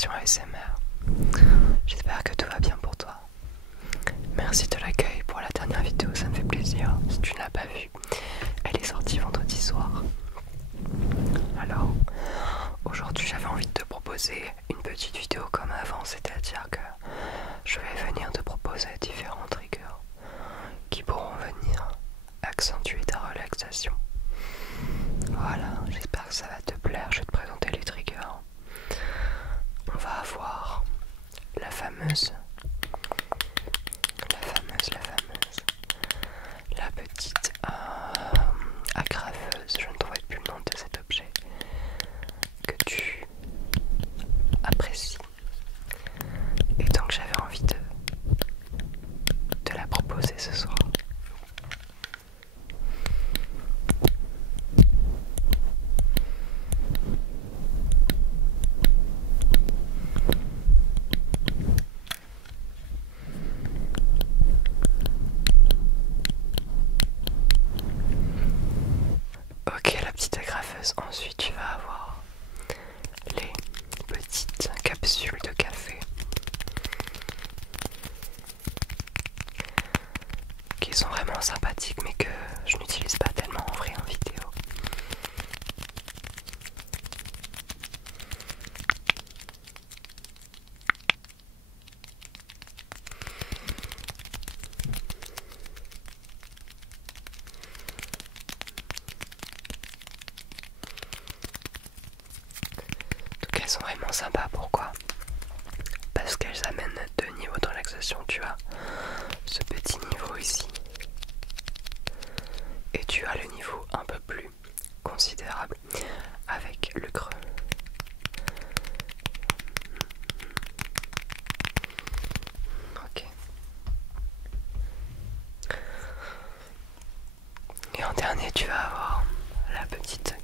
relaxation ASMR. J'espère que tout va bien pour toi. Merci de l'accueil pour la dernière vidéo, ça me fait plaisir. Si tu ne l'as pas vue, elle est sortie vendredi soir. Alors, aujourd'hui j'avais envie de te proposer une petite vidéo comme avant, c'est-à-dire que je vais venir te proposer différents triggers qui pourront venir accentuer ta relaxation. Voilà, j'espère que ça va te plaire. Je vais te présenter les triggers. On va avoir la fameuse, la petite agrafeuse, je ne trouvais plus le nom de cet objet, que tu apprécies. Et donc j'avais envie de te la proposer ce soir. Ok, la petite agrafeuse. Ensuite, tu vas avoir les petites capsules de café qui sont vraiment sympathiques, mais que je n'utilise pas tellement en vrai en vidéo. Donc elles sont vraiment sympas, pourquoi? Parce qu'elles amènent deux niveaux de relaxation. Tu as ce petit niveau ici et tu as le niveau un peu plus considérable avec le creux. Ok. Et en dernier, tu vas avoir la petite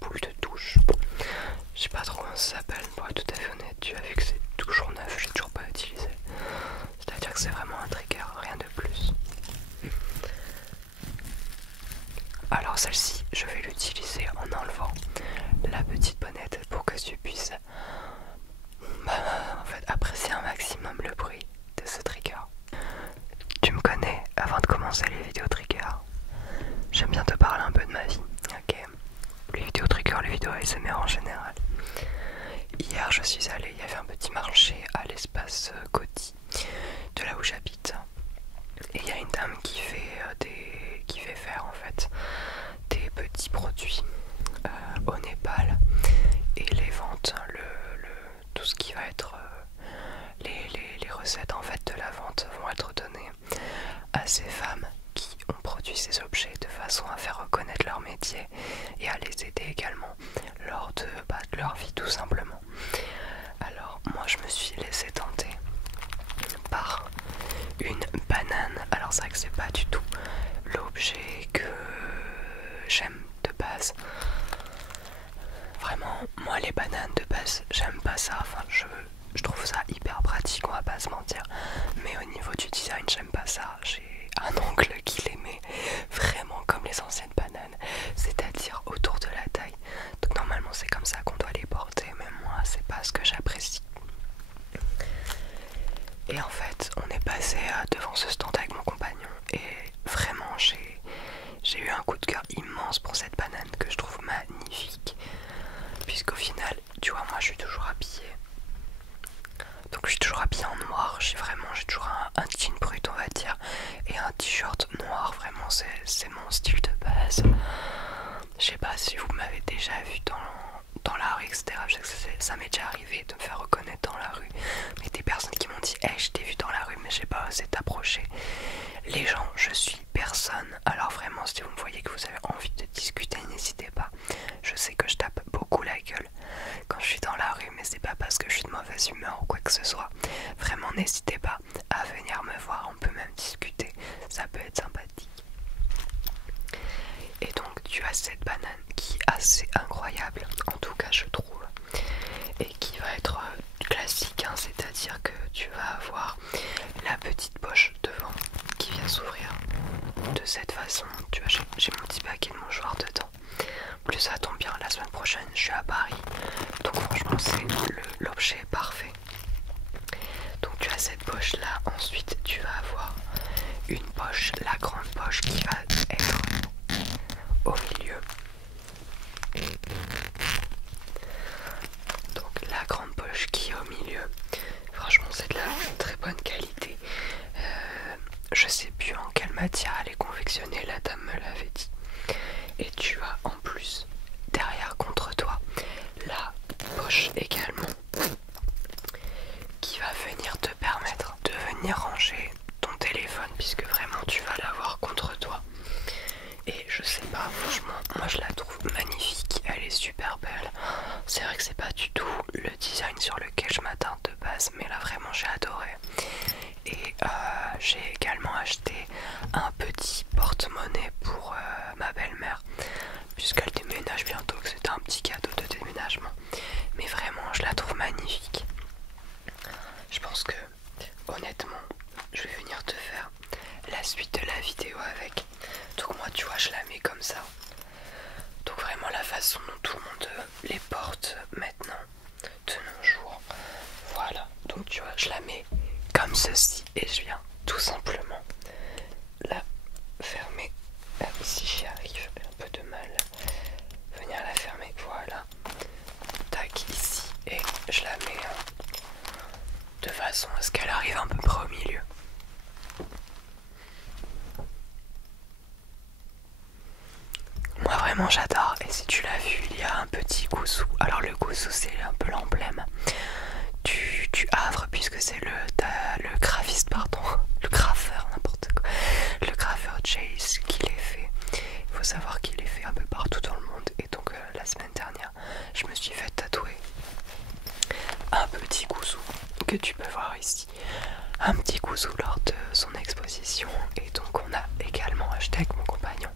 boule de douche. Je sais pas trop comment ça s'appelle, pour être tout à fait honnête. Tu as vu que c'est toujours neuf, j'ai toujours pas utilisé. C'est-à-dire que c'est vraiment un trigger, rien de plus. Alors celle-ci, je vais l'utiliser en enlevant la petite bonnette pour que tu puisses en fait, apprécier un maximum le bruit de ce trigger. Tu me connais, avant de commencer les vidéos trigger, j'aime bien te parler un peu de ma vie, ok? Les vidéos trigger, les vidéos ASMR en général. Hier je suis allée, il y avait un petit marché à l'espace Coty de là où j'habite. Et il y a une dame qui fait faire en fait des petits produits au Népal et les ventes, tout ce qui va être les recettes en fait de la vente vont être données à ces femmes qui ont produit ces objets de façon à faire reconnaître leur métier et à les aider également lors de leur vie tout simplement. Alors moi je me suis laissée tenter par une banane. Alors c'est vrai que c'est pas du tout l'objet que j'aime de base. Vraiment, moi les bananes de base, j'aime pas ça. Enfin, je trouve ça hyper pratique, on va pas se mentir. Mais au niveau du design, j'aime pas ça. J'ai un oncle qui les met vraiment comme les anciennes bananes, c'est-à-dire autour de la taille. Donc normalement c'est comme ça qu'on doit les porter, mais moi c'est pas ce que j'apprécie. Et en fait, on est passé devant ce stand avec mon compagnon et vraiment j'ai eu un coup de cœur immense pour cette banane que je trouve magnifique. Puisqu'au final, tu vois, moi je suis toujours habillée. Donc je suis toujours habillée en noir, j'ai toujours un jean brut on va dire et un t-shirt noir, vraiment c'est mon style de base. Je sais pas si vous m'avez déjà vu dans la rue, etc. Je sais que ça m'est déjà arrivé de me faire reconnaître dans la rue. Mais des personnes qui m'ont dit hey, je t'ai vu dans la rue mais j'ai pas osé t'approcher. Les gens, je suis personne. Alors vraiment, si vous me voyez que vous avez envie de discuter, n'hésitez pas. Je sais que je tape beaucoup la gueule quand je suis dans la rue, mais c'est pas parce que je suis de mauvaise humeur ou quoi que ce soit. Vraiment, n'hésitez pas à venir me voir, on peut même discuter, ça peut être sympathique. Et donc tu as cette banane qui est assez incroyable, en tout cas je trouve, et qui va être classique, hein, c'est-à-dire que tu vas avoir la petite poche devant qui vient s'ouvrir de cette façon. Tu vois, j'ai mon petit paquet de mouchoirs dedans plus ça tombe bien, la semaine prochaine je suis à Paris, donc franchement c'est l'objet parfait. Donc tu as cette poche là, ensuite tu vas avoir une poche, la grande poche qui va être au milieu. Donc la grande poche qui est au milieu, franchement c'est de la très bonne qualité. Je sais plus en quelle matière elle est confectionnée, la dame me l'avait dit. Et tu as en plus derrière contre toi la poche également qui va venir te permettre de venir ranger ton téléphone, puisque vraiment tu vas l'avoir contre toi. Et je sais pas, franchement moi je la trouve magnifique, elle est super belle. C'est vrai que c'est pas du tout le design sur lequel je m'attarde de base, mais là vraiment j'ai adoré. Et j'ai également acheté un petit porte-monnaie pour ma belle-mère, puisqu'elle déménage bientôt, que c'était un petit cadeau de déménagement. Mais vraiment je la trouve magnifique. Je pense que honnêtement je vais venir te faire la suite de la vidéo avec. Donc moi tu vois je la mets comme ça. Donc vraiment la façon dont tout le monde les porte maintenant de nos jours. Voilà, donc tu vois je la mets comme ceci et je viens tout simplement la fermer. Si j'y arrive, un peu de mal, venir la fermer, voilà. Tac, ici, et je la mets de façon à ce qu'elle arrive à peu près au milieu. Moi vraiment j'adore, et si tu l'as vu, il y a un petit goussou. Alors le goussou c'est un peu l'emblème du Havre, puisque c'est le graphiste, pardon, le graffeur, n'importe quoi, le graffeur Chase qui les fait. Il faut savoir qu'il les fait un peu partout dans le monde, et donc la semaine dernière je me suis fait tatouer un petit goussou que tu peux voir ici, un petit goussou lors de son exposition. Et donc on a également acheté avec mon compagnon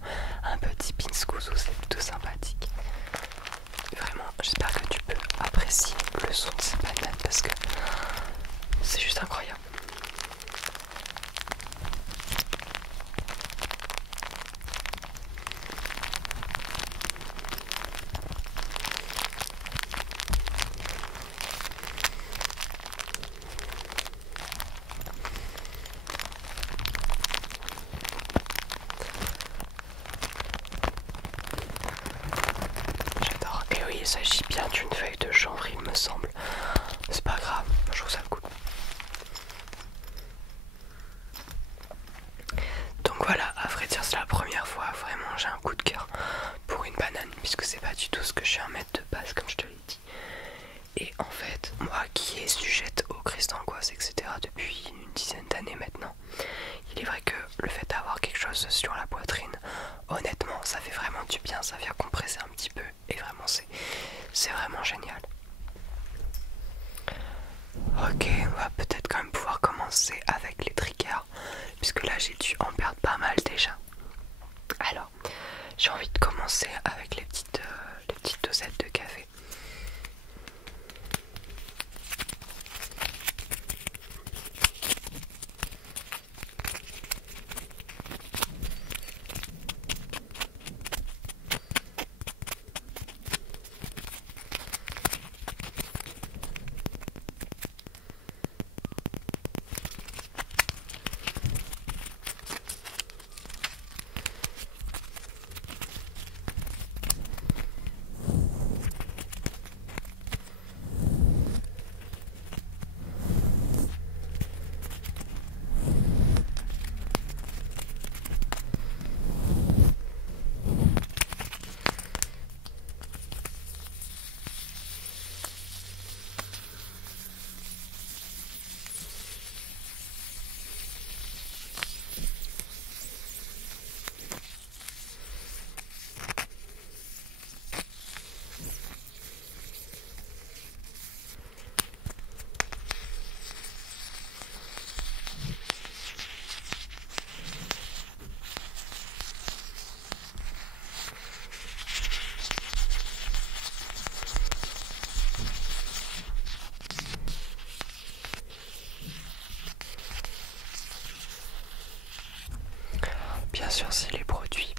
un petit pins goussou, c'est plutôt sympathique. Vraiment j'espère que tu peux apprécier le son de ces bananes parce que c'est juste incroyable. J'adore. Et oui, il s'agit bien d'une feuille de chanvre, il me semble. C'est pas grave, je trouve ça cool. Donc voilà, à vrai dire, c'est la première fois vraiment j'ai un coup de cœur pour une banane, puisque c'est pas du tout ce que je suis un maître de base, comme je te l'ai dit. Et en fait, moi qui est sujette aux crises d'angoisse, etc., depuis une dizaine d'années maintenant, il est vrai que le fait d'avoir quelque chose sur la poitrine, honnêtement, ça fait vraiment du bien, ça vient compresser un petit peu, et vraiment c'est vraiment génial. Ok, on va peut-être quand même pouvoir commencer avec les triggers, puisque là j'ai dû en perdre pas mal déjà. Alors, j'ai envie de commencer avec les petites dosettes de café. Bien sûr, c'est les produits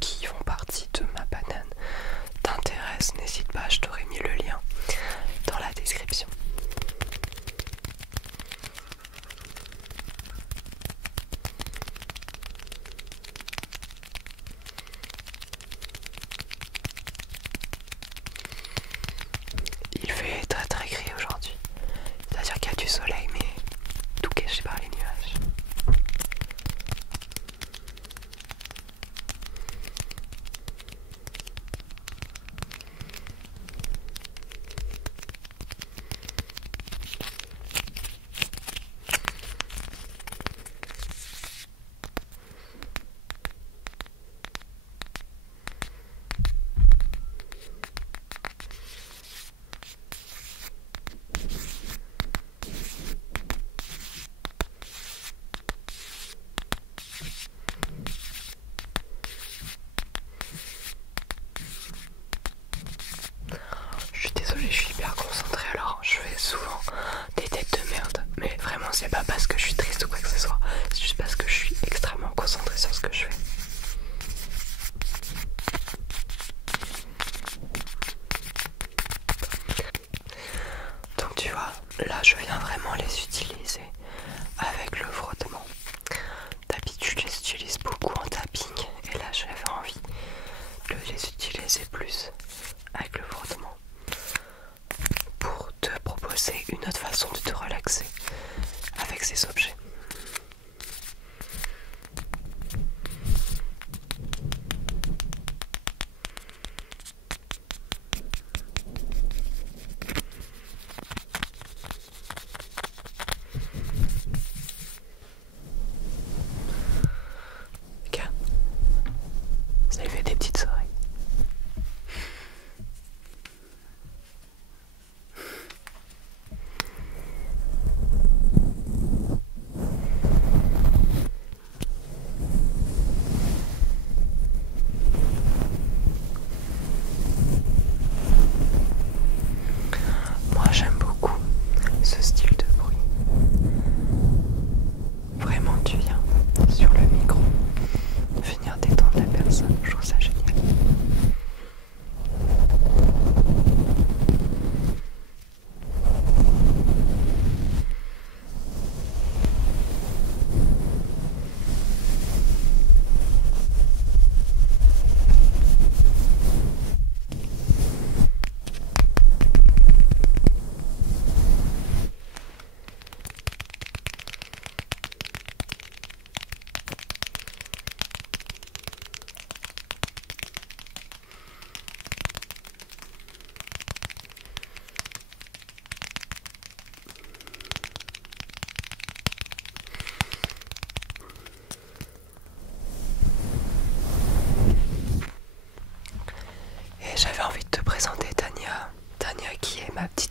qui vont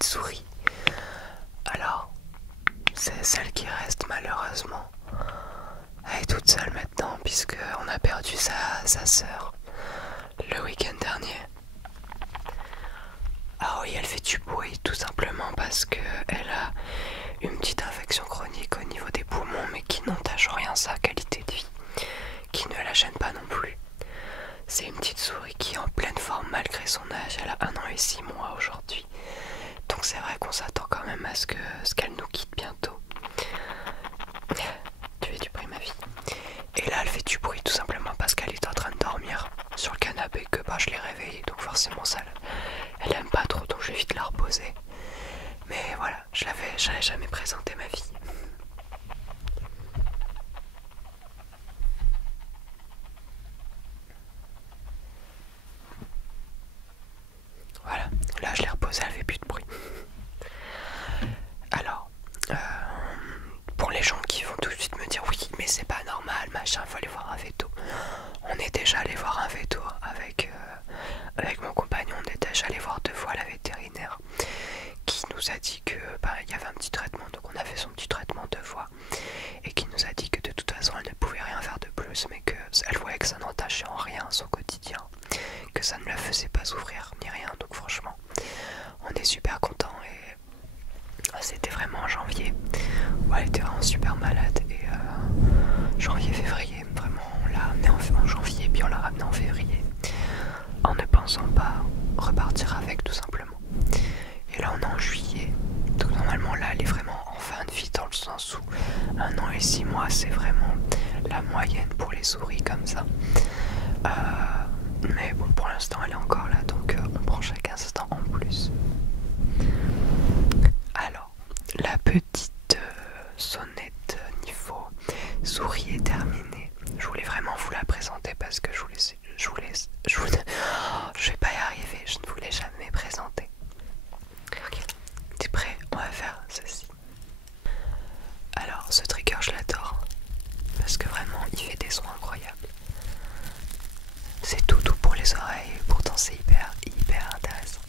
petite souris. Alors, c'est celle qui reste malheureusement. Elle est toute seule maintenant puisque on a perdu sa sœur le week-end dernier. Ah oui, elle fait du bruit tout simplement parce que elle a une petite infection chronique au niveau des poumons mais qui n'entache rien sa qualité de vie, qui ne la gêne pas non plus. C'est une petite souris qui est en pleine forme malgré son âge, elle a 1 an et 6 mois aujourd'hui. Donc c'est vrai qu'on s'attend quand même à ce qu'elle nous quitte bientôt. Tu fais du bruit ma vie. Et là elle fait du bruit tout simplement parce qu'elle est en train de dormir sur le canapé que je l'ai réveillée, donc forcément ça elle aime pas trop, donc je vais vite la reposer. Mais voilà, je l'avais jamais présenté ma fille. Voilà, là je l'ai reposée, elle fait plus de bruit. Alors, pour les gens qui vont tout de suite me dire oui, mais c'est pas normal, machin, faut aller voir un veto. On est déjà allé voir un veto avec mon compagnon, on est déjà allé voir 2 fois la vétérinaire qui nous a dit que il y avait un petit traitement, donc on a fait son petit traitement 2 fois et qui nous a dit que de toute façon elle ne pouvait rien faire de plus, mais qu'elle voyait que ça n'entachait en rien son quotidien, que ça ne la faisait pas souffrir ni rien, donc franchement on est super content. Et c'était vraiment en janvier où elle était vraiment super malade et janvier février vraiment on l'a amenée en janvier puis on l'a ramenée en février en ne pensant pas repartir avec tout simplement. Et là on est en juillet, donc normalement là elle est vraiment en fin de vie dans le sens où 1 an et 6 mois c'est vraiment la moyenne pour les souris comme ça. Mais bon, pour l'instant elle est encore là, donc on prend chaque instant en plus. Alors, la petite sonnette niveau souris est terminée. Je voulais vraiment vous la présenter parce que je vais pas y arriver, je ne vous l'ai jamais présentée. Ok, t'es prêt? On va faire ceci. Alors, ce trigger je l'adore parce que vraiment il fait des sons incroyables. C'est tout doux pour les oreilles, pourtant c'est hyper intéressant.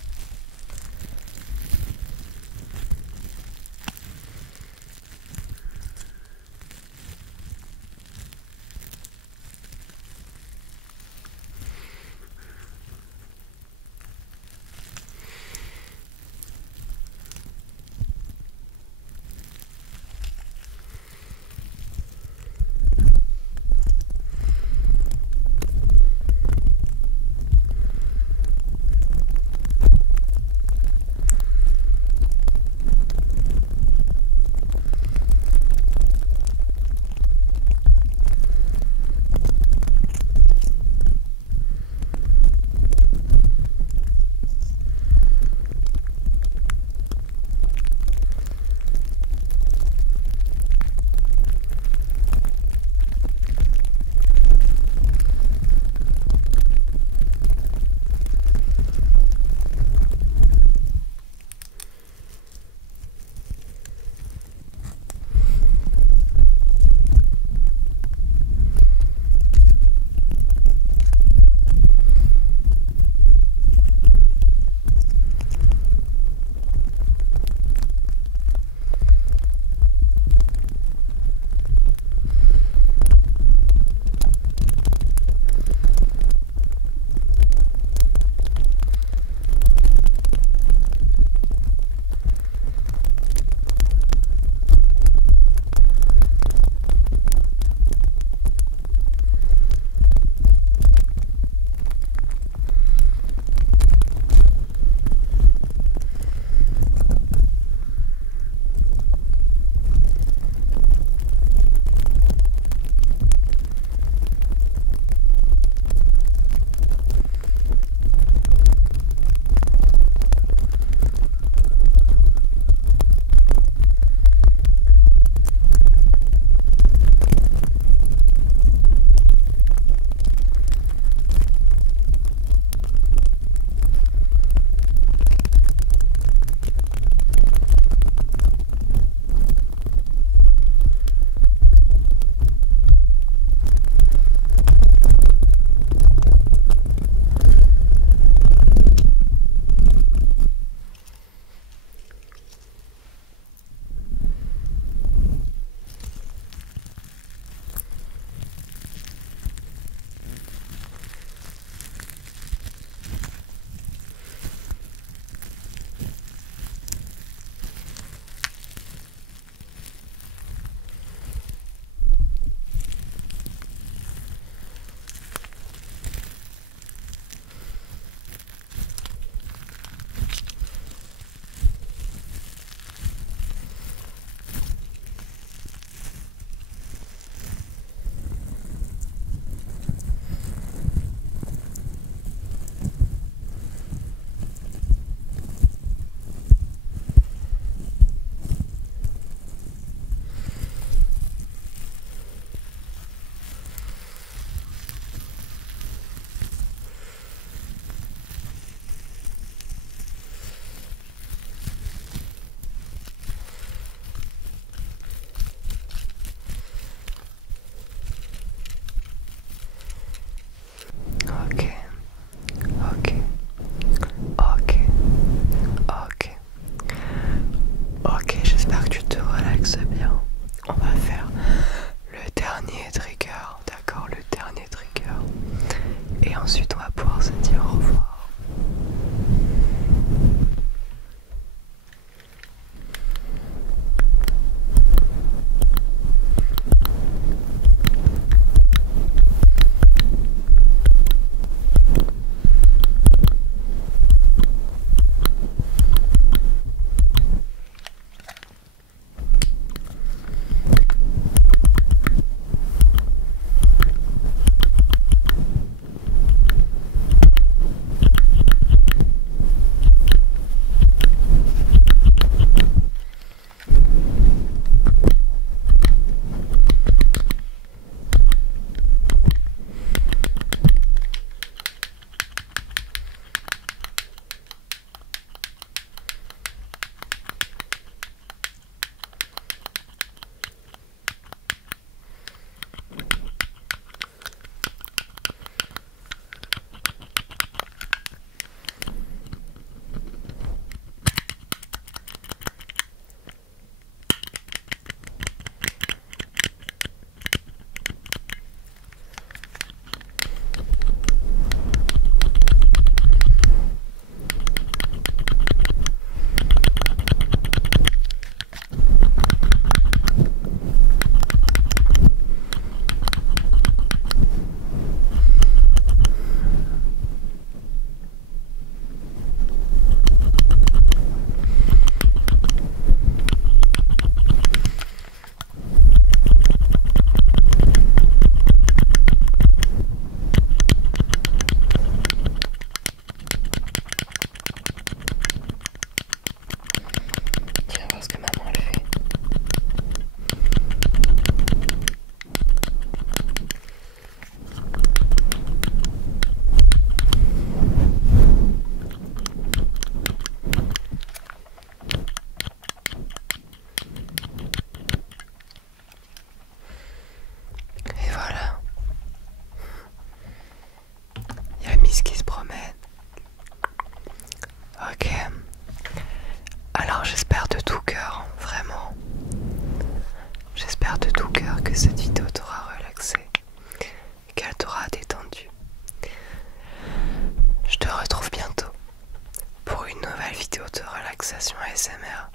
ASMR,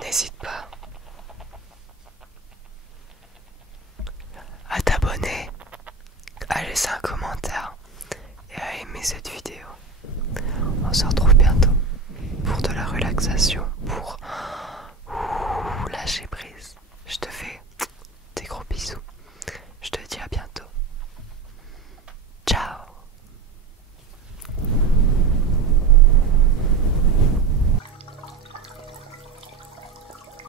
n'hésite pas à t'abonner, à laisser un commentaire et à aimer cette vidéo. On se retrouve bientôt.